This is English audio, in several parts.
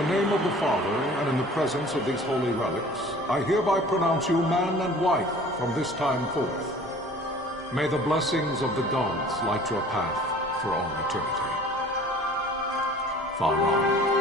the name of the Father, and in the presence of these holy relics, I hereby pronounce you man and wife from this time forth. May the blessings of the gods light your path for all eternity. Far on.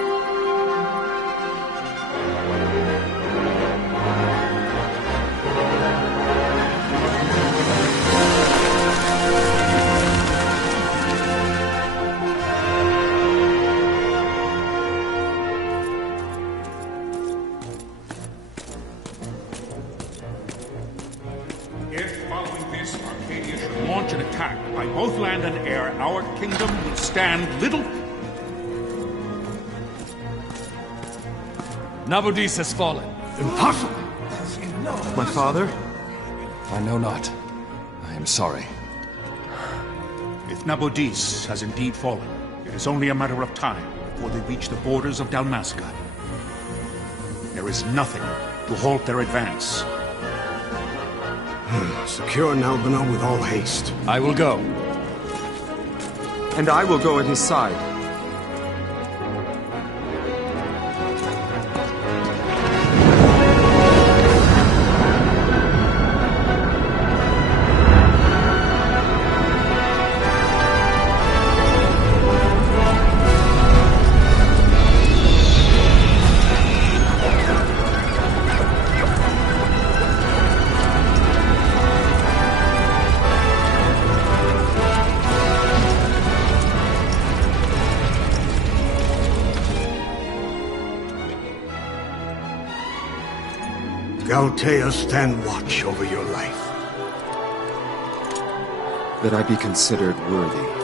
By both land and air, our kingdom will stand little... Nabudis has fallen. Impossible! My father? I know not. I am sorry. If Nabudis has indeed fallen, it is only a matter of time before they reach the borders of Dalmasca. There is nothing to halt their advance. Secure Nalbina with all haste. I will go. And I will go at his side. Galtea, stand watch over your life. That I be considered worthy.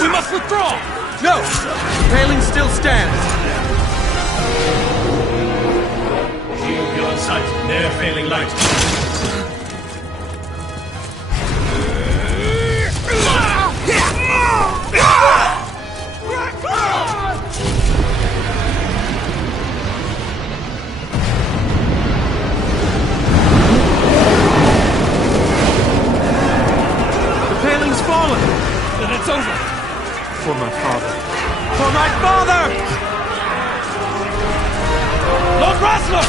We must withdraw! No! The paling still stands! Shield beyond sight, ne'er failing light. The paling's fallen! Then it's over! For my father. For my father! Lord Rasler!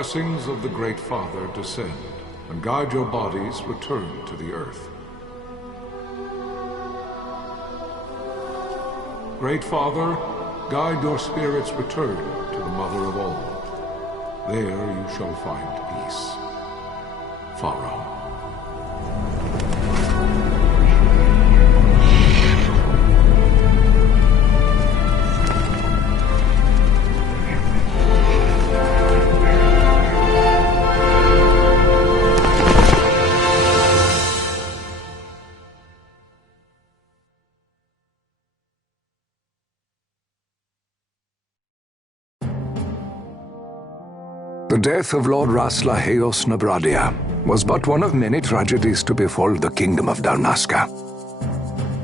blessings of the Great Father descend, and guide your bodies return to the earth. Great Father, guide your spirits return to the Mother of all. There you shall find peace. Pharaoh. The death of Lord Raslaheos Nabradia was but one of many tragedies to befall the kingdom of Dalmasca.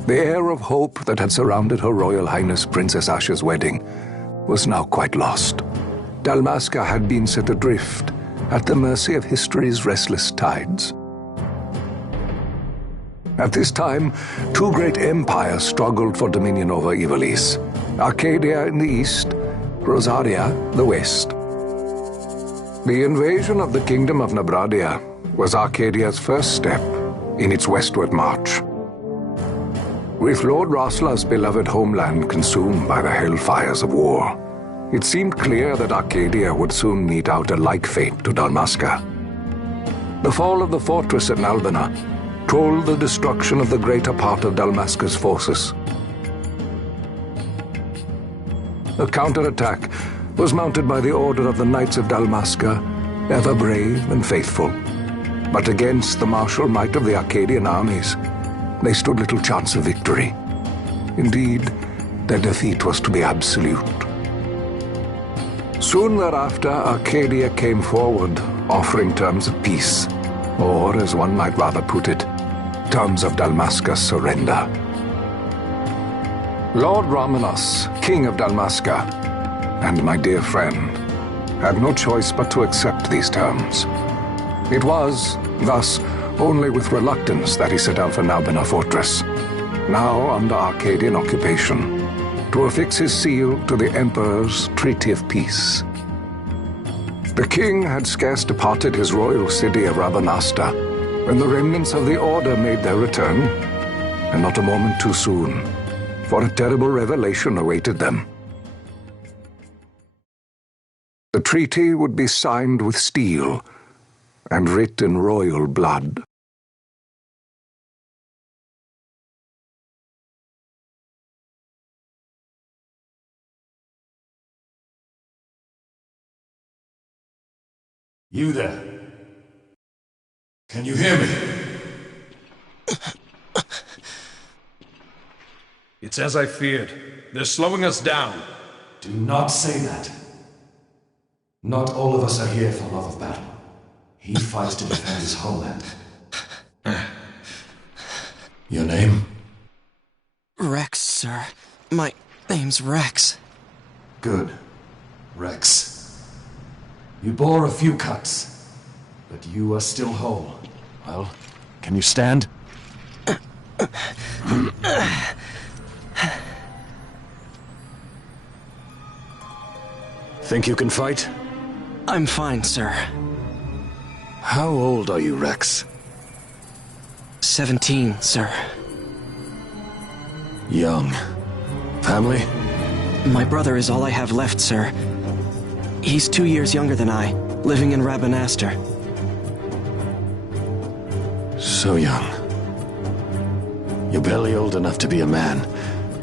The air of hope that had surrounded Her Royal Highness Princess Asha's wedding was now quite lost. Dalmasca had been set adrift at the mercy of history's restless tides. At this time, two great empires struggled for dominion over Ivalice: Arcadia in the east, Rosaria the west. The invasion of the Kingdom of Nabradia was Arcadia's first step in its westward march. With Lord Rasla's beloved homeland consumed by the hellfires of war, it seemed clear that Arcadia would soon mete out a like fate to Dalmasca. The fall of the fortress at Nalbina told the destruction of the greater part of Dalmasca's forces. A counterattack was mounted by the order of the Knights of Dalmasca, ever brave and faithful. But against the martial might of the Arcadian armies, they stood little chance of victory. Indeed, their defeat was to be absolute. Soon thereafter, Arcadia came forward, offering terms of peace, or, as one might rather put it, terms of Dalmasca's surrender. Lord Ramenos, King of Dalmasca, and my dear friend, had no choice but to accept these terms. It was, thus, only with reluctance that he set out for Nalbina Fortress, now under Arcadian occupation, to affix his seal to the Emperor's Treaty of Peace. The king had scarce departed his royal city of Rabanasta when the remnants of the Order made their return, and not a moment too soon, for a terrible revelation awaited them. The treaty would be signed with steel and writ in royal blood. You there? Can you hear me? It's as I feared. They're slowing us down. Do not say that. Not all of us are here for love of battle. He fights to defend his homeland. Your name? Rex, sir. My name's Rex. Good. Rex. You bore a few cuts, but you are still whole. Well, can you stand? Think you can fight? I'm fine, sir. How old are you, Rex? 17, sir. Young. Family? My brother is all I have left, sir. He's 2 years younger than I, living in Rabanastre. So young. You're barely old enough to be a man.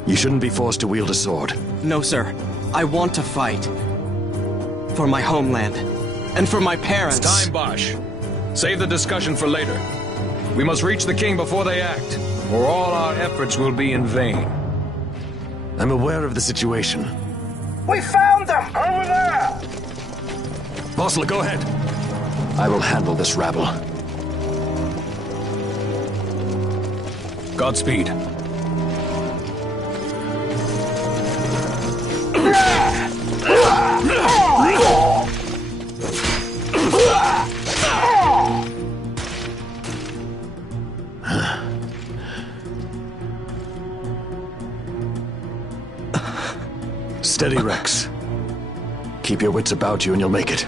You shouldn't be forced to wield a sword. No, sir. I want to fight. For my homeland. And for my parents. It's time, Bosch. Save the discussion for later. We must reach the king before they act, or all our efforts will be in vain. I'm aware of the situation. We found them! Over there! Bosler, go ahead. I will handle this rabble. Godspeed. Steady, Rex. Keep your wits about you and you'll make it.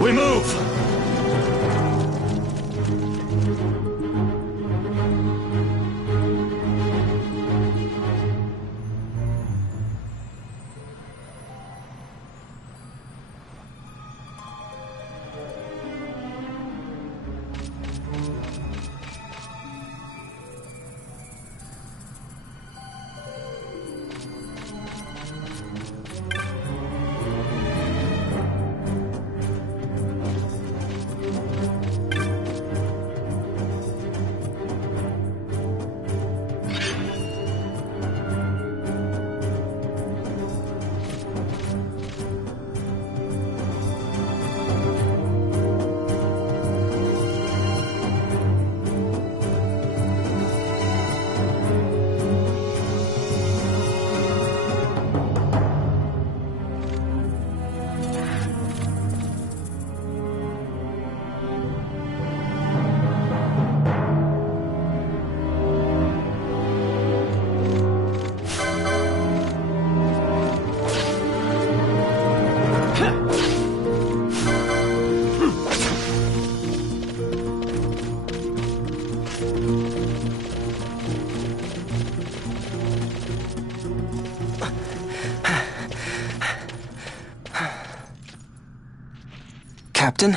We move! Captain?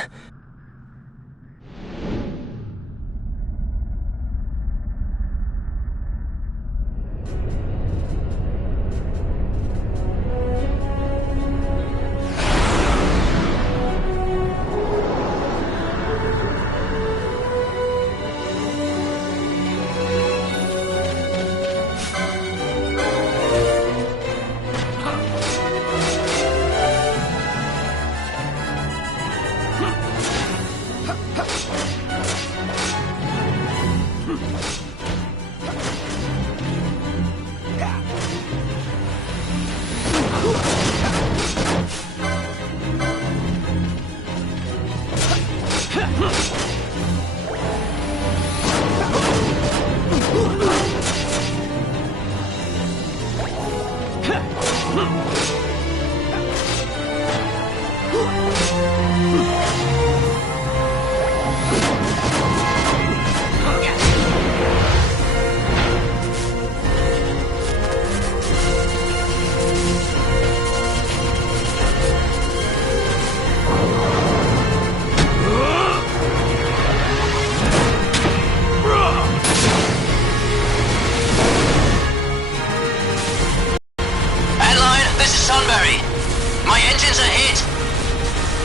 My engines are hit!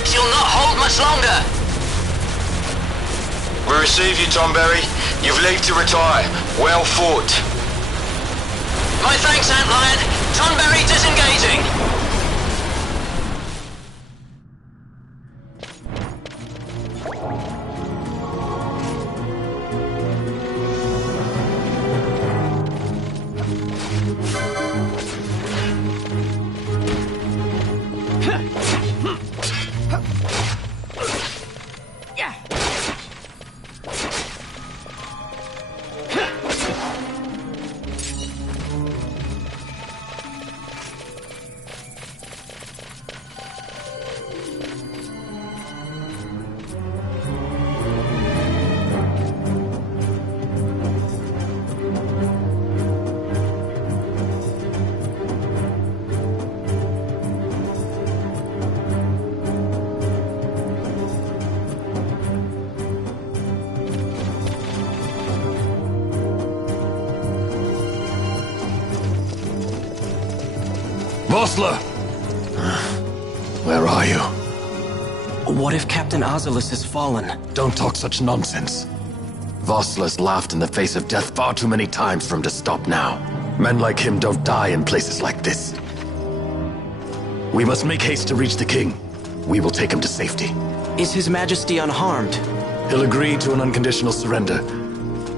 She'll not hold much longer! We receive you, Tonberry. You've leave to retire. Well fought. My thanks, Antlion. Tonberry disengaging! Vossler! Where are you? What if Captain Azulis has fallen? Don't talk such nonsense. Vossler's laughed in the face of death far too many times for him to stop now. Men like him don't die in places like this. We must make haste to reach the king. We will take him to safety. Is His Majesty unharmed? He'll agree to an unconditional surrender.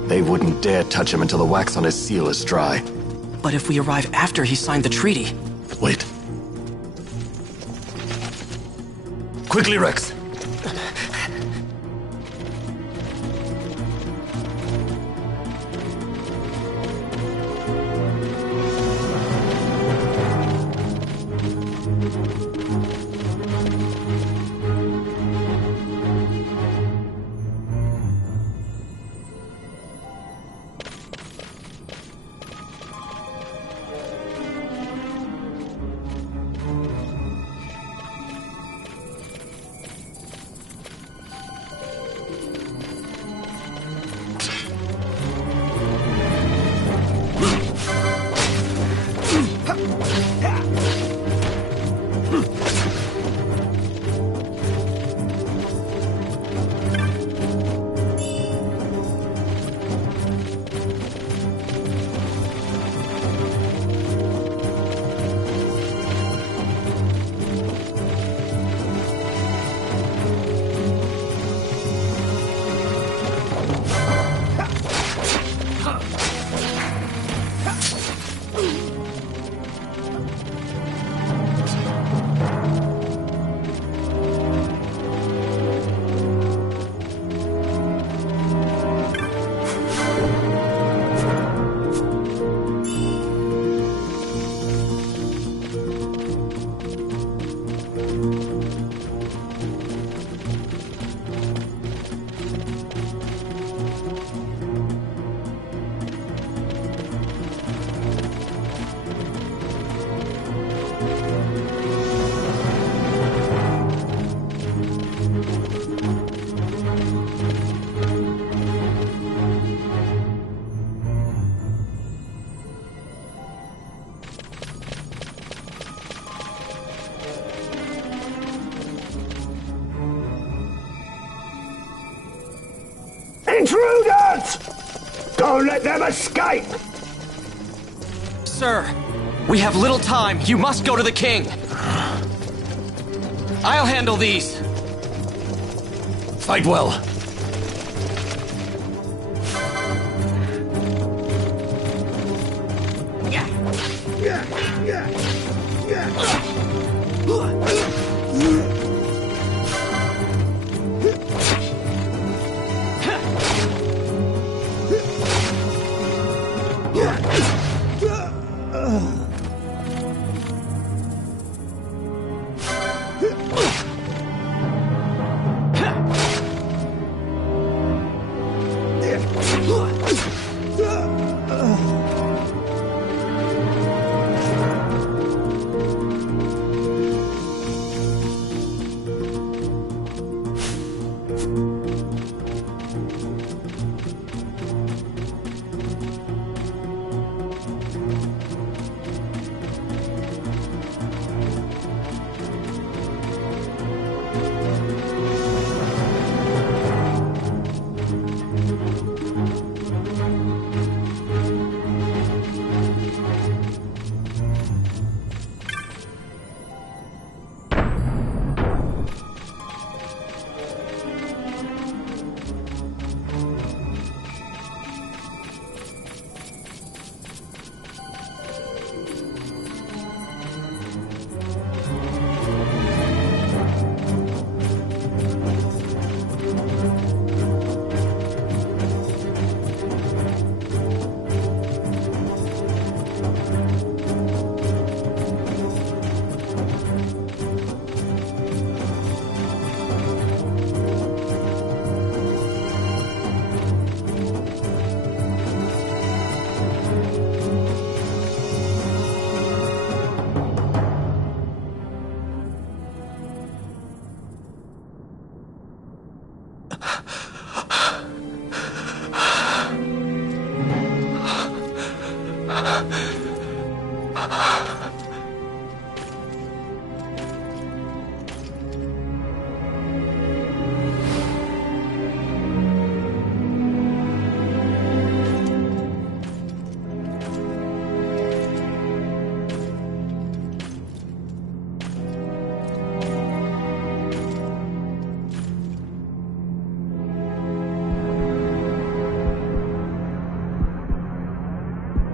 They wouldn't dare touch him until the wax on his seal is dry. But if we arrive after he signed the treaty... Wait. Quickly, Rex! Intruders! Don't let them escape! Sir, we have little time. You must go to the king. I'll handle these. Fight well.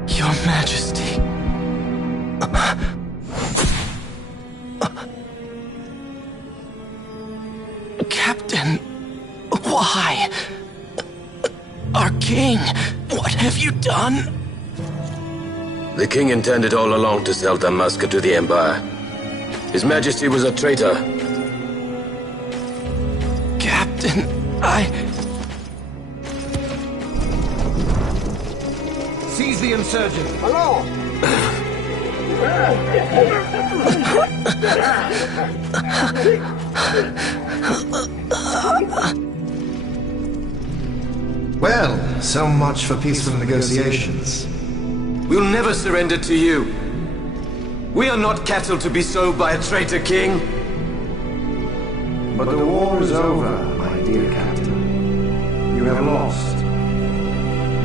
Your Majesty. Captain, why? Our king, what have you done? The king intended all along to sell Damascus to the Empire. His Majesty was a traitor. Captain, Seize the insurgent. Hello! Well, so much for peaceful negotiations. We'll never surrender to you. We are not cattle to be sold by a traitor king. But the war is over, my dear captain. You have lost.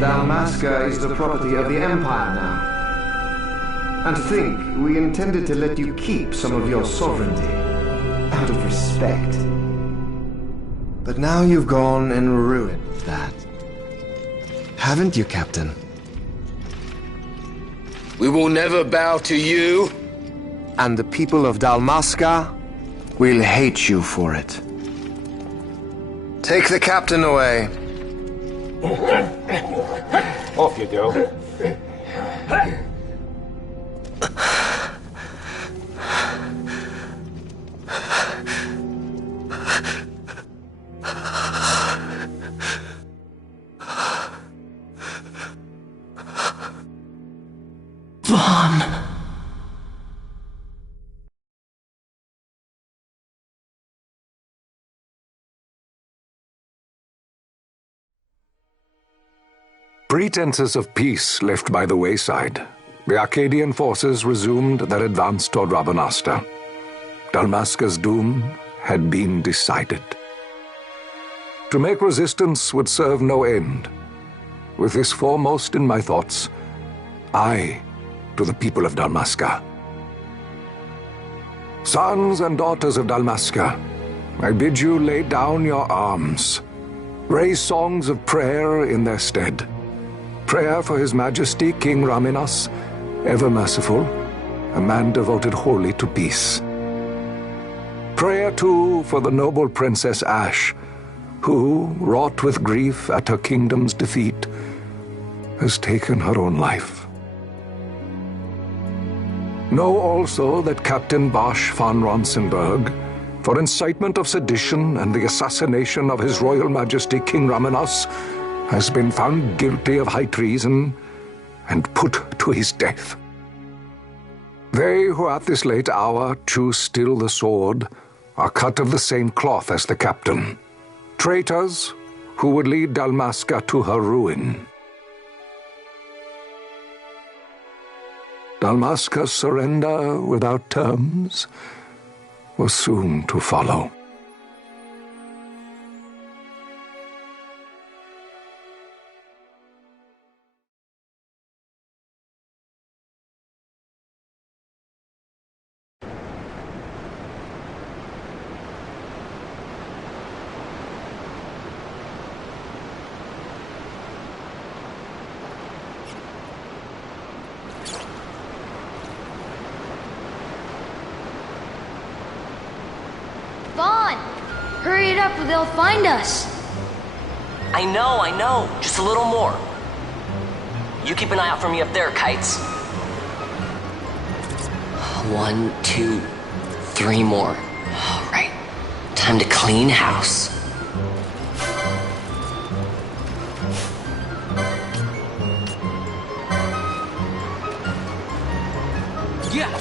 Dalmasca is the property of the Empire now. And to think we intended to let you keep some of your sovereignty, out of respect. But now you've gone and ruined that. Haven't you, Captain? We will never bow to you. And the people of Dalmasca will hate you for it. Take the captain away. Off you go. Vaughn. Pretenses of peace left by the wayside, the Arcadian forces resumed their advance toward Rabanasta. Dalmasca's doom had been decided. To make resistance would serve no end. With this foremost in my thoughts, I, to the people of Dalmasca. Sons and daughters of Dalmasca, I bid you lay down your arms. Raise songs of prayer in their stead. Prayer for His Majesty King Raminas, ever merciful, a man devoted wholly to peace. Prayer, too, for the noble Princess Ashe, who, wrought with grief at her kingdom's defeat, has taken her own life. Know also that Captain Bosch von Ronsenberg, for incitement of sedition and the assassination of His Royal Majesty King Raminas, has been found guilty of high treason and put to his death. They who at this late hour choose still the sword are cut of the same cloth as the captain. Traitors who would lead Dalmasca to her ruin. Dalmasca's surrender without terms was soon to follow. Hurry it up or they'll find us. I know. Just a little more. You keep an eye out for me up there, Kites. 1, 2, 3 more. All right. Time to clean house. Yeah.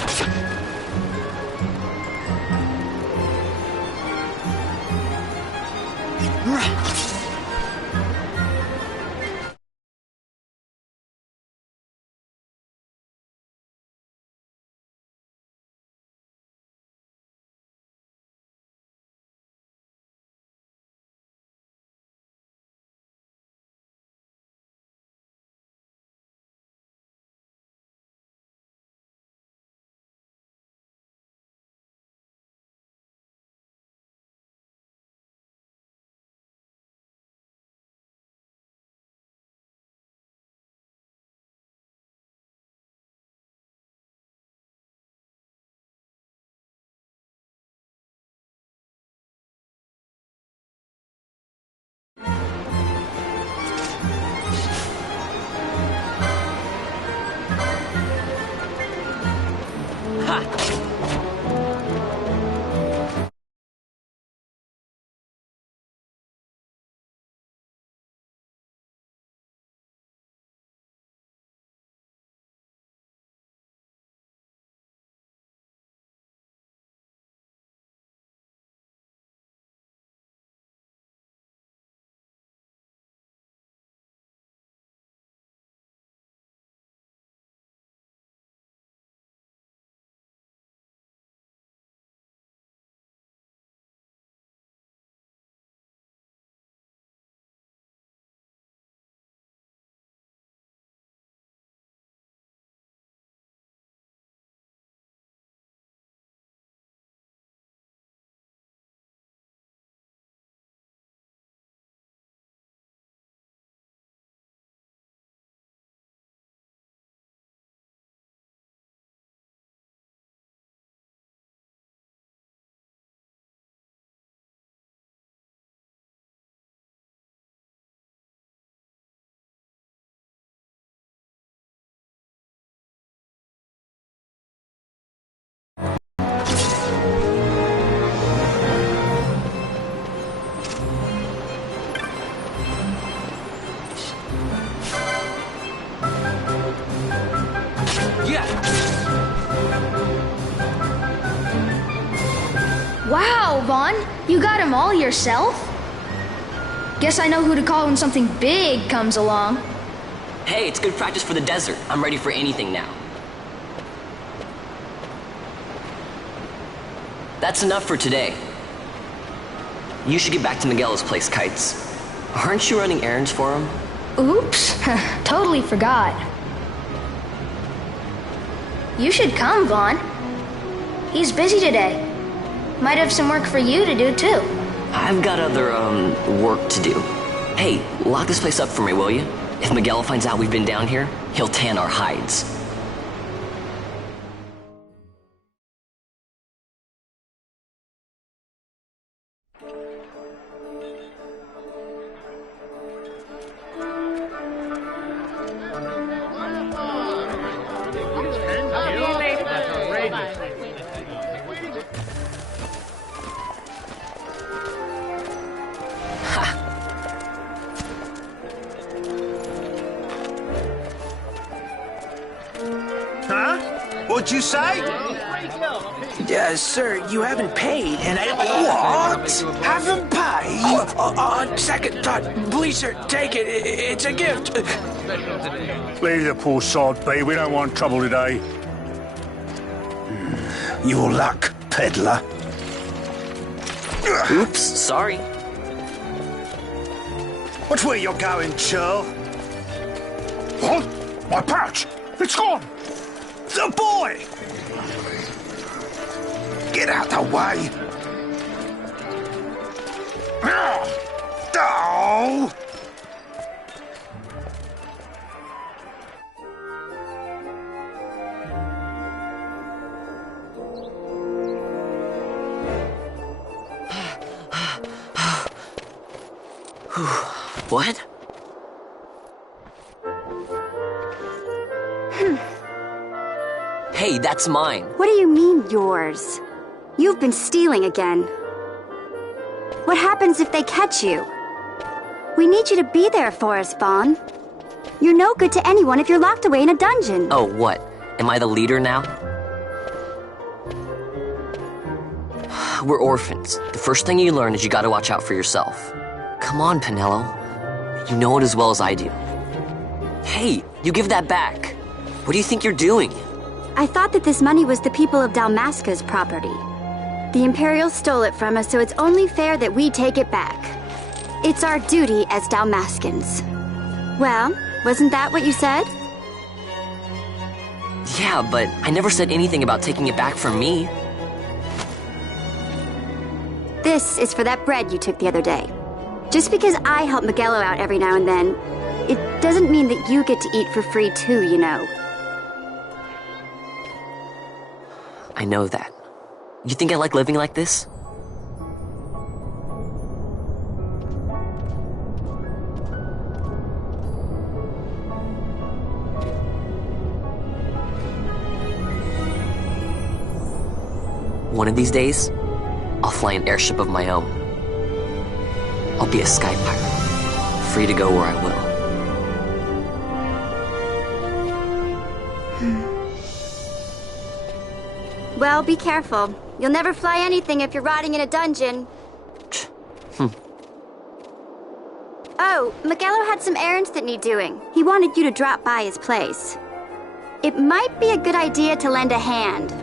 Wow, Vaughn, you got them all yourself? Guess I know who to call when something big comes along. Hey, it's good practice for the desert. I'm ready for anything now. That's enough for today. You should get back to Miguel's place, Kites. Aren't you running errands for him? Oops, totally forgot. You should come, Vaughn. He's busy today. Might have some work for you to do, too. I've got other, work to do. Hey, lock this place up for me, will you? If Miguel finds out we've been down here, he'll tan our hides. What'd you say? Sir, you haven't paid, and I... What? Haven't paid? On second thought, please, sir, take it. It's a gift. Leave the poor sod be. We don't want trouble today. Your luck, peddler. Oops, sorry. Watch where you're going, churl. What? My pouch! It's gone! The boy! Get out the way! Oh! What? Hey, that's mine. What do you mean, yours? You've been stealing again. What happens if they catch you? We need you to be there for us, Vaughn. You're no good to anyone if you're locked away in a dungeon. Oh, what? Am I the leader now? We're orphans. The first thing you learn is you gotta watch out for yourself. Come on, Pinello. You know it as well as I do. Hey, you give that back. What do you think you're doing? I thought that this money was the people of Dalmasca's property. The Imperials stole it from us, so it's only fair that we take it back. It's our duty as Dalmascans. Well, wasn't that what you said? Yeah, but I never said anything about taking it back from me. This is for that bread you took the other day. Just because I help Miguelo out every now and then, it doesn't mean that you get to eat for free too, you know. I know that. You think I like living like this? One of these days, I'll fly an airship of my own. I'll be a sky pirate, free to go where I will. Well, be careful. You'll never fly anything if you're rotting in a dungeon. Oh, Miguelo had some errands that need doing. He wanted you to drop by his place. It might be a good idea to lend a hand.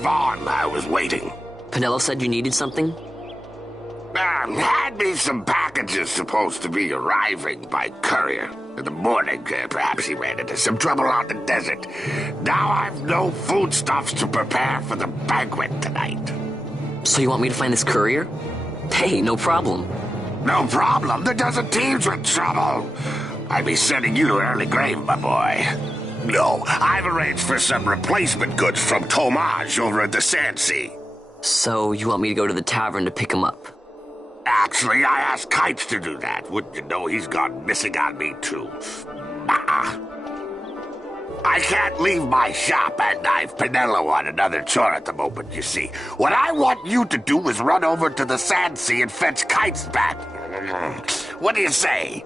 Vaughn, I was waiting. Pinello said you needed something? Had me some packages supposed to be arriving by courier. In the morning, perhaps he ran into some trouble on the desert. Now I've no foodstuffs to prepare for the banquet tonight. So you want me to find this courier? Hey, no problem. No problem. The desert teems with trouble. I'd be sending you to early grave, my boy. No, I've arranged for some replacement goods from Tomage over at the Sandsea. So you want me to go to the tavern to pick him up? Actually, I asked Kites to do that. Wouldn't you know he's gone missing on me, too? I can't leave my shop, and I've Pinello on another chore at the moment, you see. What I want you to do is run over to the Sand Sea and fetch Kites back. What do you say?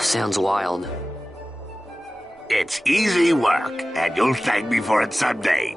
Sounds wild. It's easy work, and you'll thank me for it someday.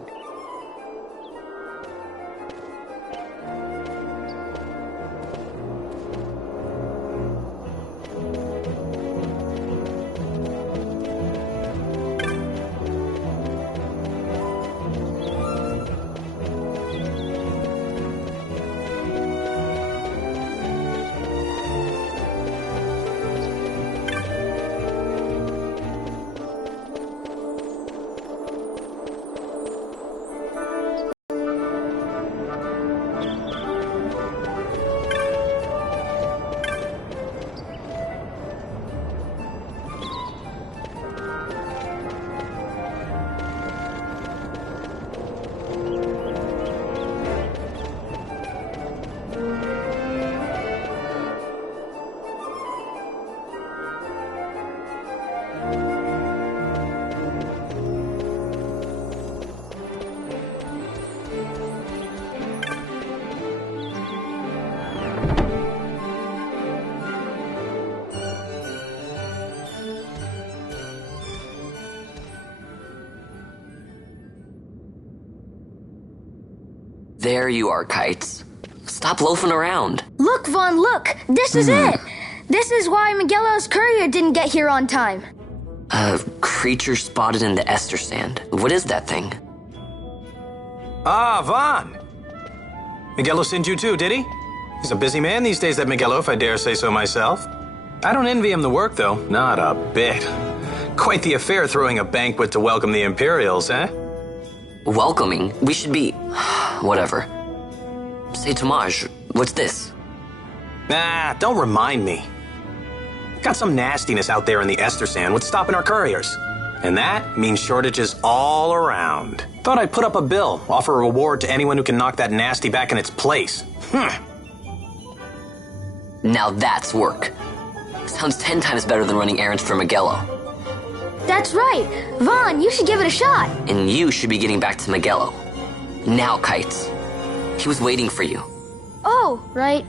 There you are, Kites. Stop loafing around. Look, Vaughn, look! This is it! This is why Miguelo's courier didn't get here on time. A creature spotted in the Ester Sand. What is that thing? Ah, Vaughn! Miguelo sent you too, did he? He's a busy man these days, that Miguelo, if I dare say so myself. I don't envy him the work, though. Not a bit. Quite the affair throwing a banquet to welcome the Imperials, eh? Welcoming? We should be... whatever. Say, Tomaj, what's this? Nah, don't remind me. Got some nastiness out there in the Ester Sand. What's stopping our couriers? And that means shortages all around. Thought I'd put up a bill, offer a reward to anyone who can knock that nasty back in its place. Now that's work. Sounds 10 times better than running errands for Miguelo. That's right. Vaughn, you should give it a shot. And you should be getting back to Miguelo. Now, Kites. He was waiting for you. Oh, right.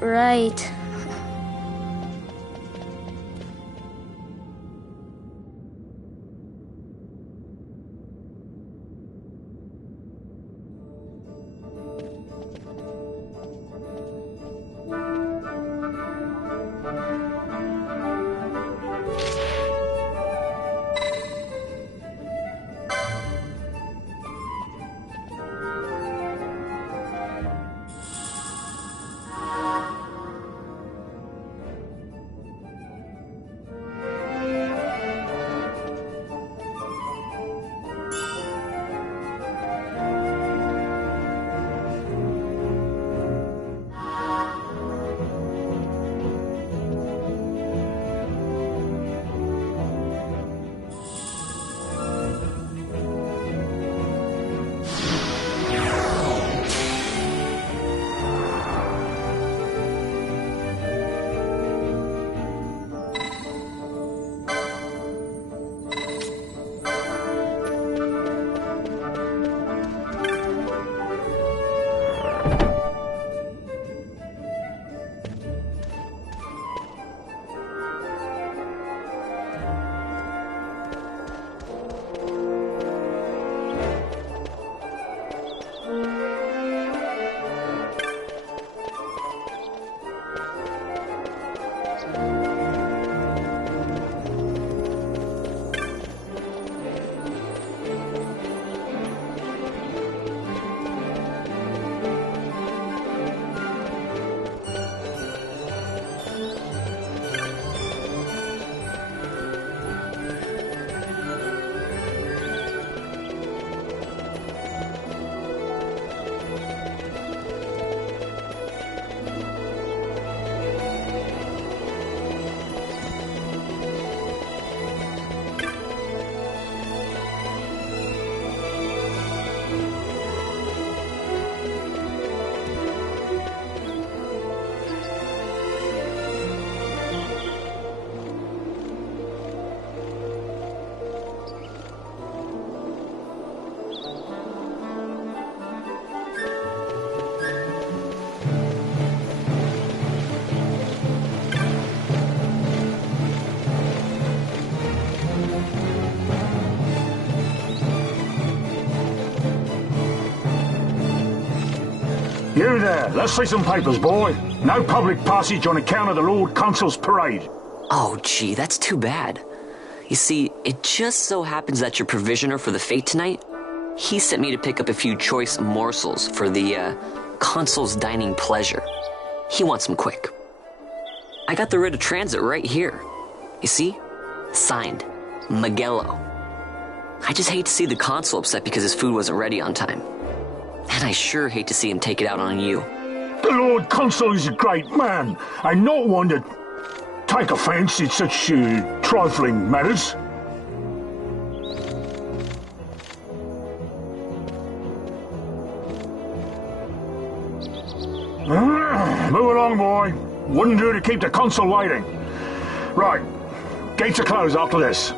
You there, let's see some papers, boy. No public passage on account of the Lord Consul's parade. Oh, gee, that's too bad. You see, it just so happens that your provisioner for the fete tonight, he sent me to pick up a few choice morsels for the, Consul's dining pleasure. He wants them quick. I got the writ of transit right here. You see? Signed, Miguelo. I just hate to see the Consul upset because his food wasn't ready on time. And I sure hate to see him take it out on you. The Lord Consul is a great man, and not one to take offence in such trifling matters. Move along, boy. Wouldn't do to keep the Consul waiting. Right, gates are closed after this.